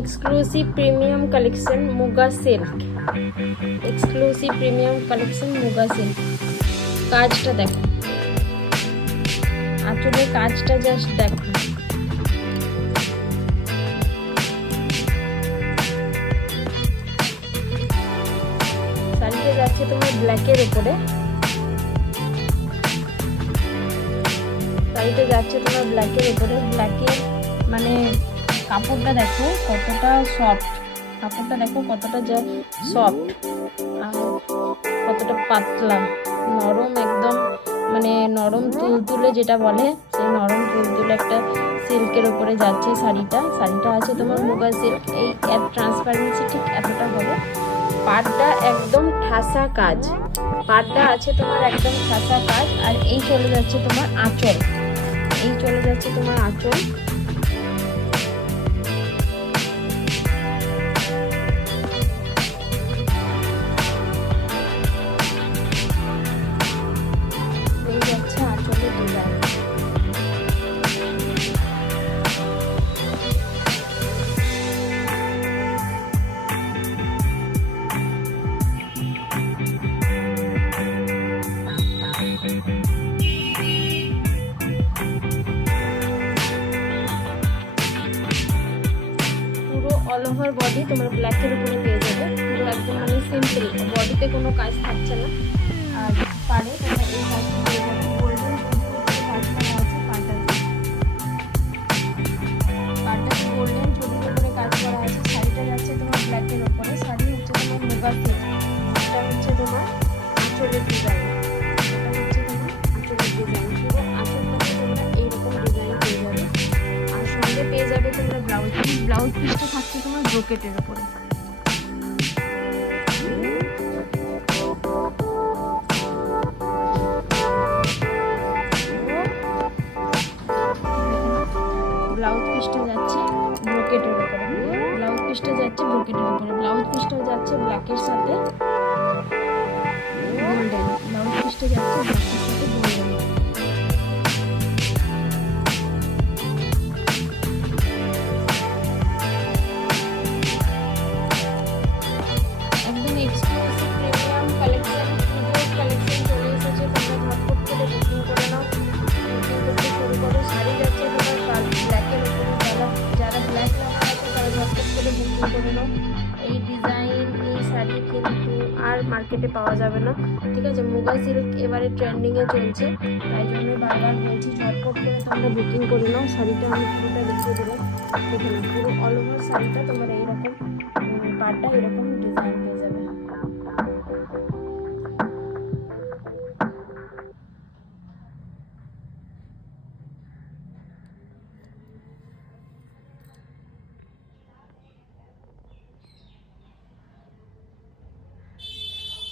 Exclusive premium collection muga silk, exclusive premium collection muga silk. কাজটা দেখো, আঁচলের কাজটা জাস্ট দেখো। শাড়িটা যাচ্ছে তোমার ব্ল্যাকের উপরে, শাড়িটা যাচ্ছে তোমার ব্ল্যাকের উপরে। ব্ল্যাকের মানে কাপড়টা দেখো কতটা সফট, কাপড়টা দেখো কতটা যা সফট আর কতটা পাতলা, নরম একদম, মানে নরম তুলতুলে যেটা বলে, সেই নরম তুলতুলে একটা সিল্কের উপরে যাচ্ছে শাড়িটা। শাড়িটা আছে তোমার মুগা সিল্ক, এই ট্রান্সপারেন্সি ঠিক এতটা হবে। পাড়টা একদম ঠাসা কাজ, পাড়টা আছে তোমার একদম ঠাসা কাজ। আর এই চলে যাচ্ছে তোমার আঁচল, এই চলে যাচ্ছে তোমার আঁচল। এই যাচ্ছে আঁচলের ডিজাইন। অল ওভার বডি তোমার ব্ল্যাকের উপরে পেয়ে যাবে, পুরো একদম মানে সিম্পল, বডিতে কোনো কাজ থাকছে না। আর পাড়ে তোমরা এই কাজটা পেয়ে যাবে, গোল্ডেন কাজ করা আছে পাড়টাতে, পাড়টাতে গোল্ডেন চুরির উপরে কাজ করা আছে। শাড়িটা যাচ্ছে তোমার ব্ল্যাকের উপরে, শাড়ি হচ্ছে তোমার মুগা সিল্ক। এটা হচ্ছে তোমার আঁচলের ডিজাইন, এটা হচ্ছে তোমার আঁচলের ডিজাইন। পুরো আঁচলটাতে তোমরা এইরকম ডিজাইন পেয়ে যাবে। আর সঙ্গে পেয়ে যাবে তোমরা ব্লাউজ পিস, ব্লাউজ পিসটা থাকছে তোমার ব্রোকেটের উপরে। ব্লাউজ পিসটা যাচ্ছে ব্রোকেটের উপরে, ব্লাউজ পিসটা যাচ্ছে ব্রোকেটের উপরে। ব্লাউজ পিসটাও যাচ্ছে ব্ল্যাকের সাথে গোল্ডেন, ব্লাউজ পিসটা যাচ্ছে ব্ল্যাকের সাথে গোল্ডেন। একদম exclusive premium collection, video collection চলে এসেছে। তোমরা ঝটপট করে বুকিং করে নাও, বুকিং করতে শুরু করো। শাড়ি যাচ্ছে তোমার ব্ল্যাকের উপরে, যারা ব্ল্যাক লাভার আছে তারা ঝটপট করে বুকিং করে নাও। এই ডিজাইন, এই শাড়ি কিন্তু আর মার্কেটে পাওয়া যাবে না, ঠিক আছে? মুগা সিল্ক এবারে ট্রেন্ডিংয়ে চলছে, তাই জন্য বারবার বলছি ঝটপট করে তোমরা বুকিং করে নাও। শাড়িটা আমি পুরোটা দেখিয়ে দিলাম, দেখে নাও পুরো অল ওভার শাড়িটা তোমার এইরকম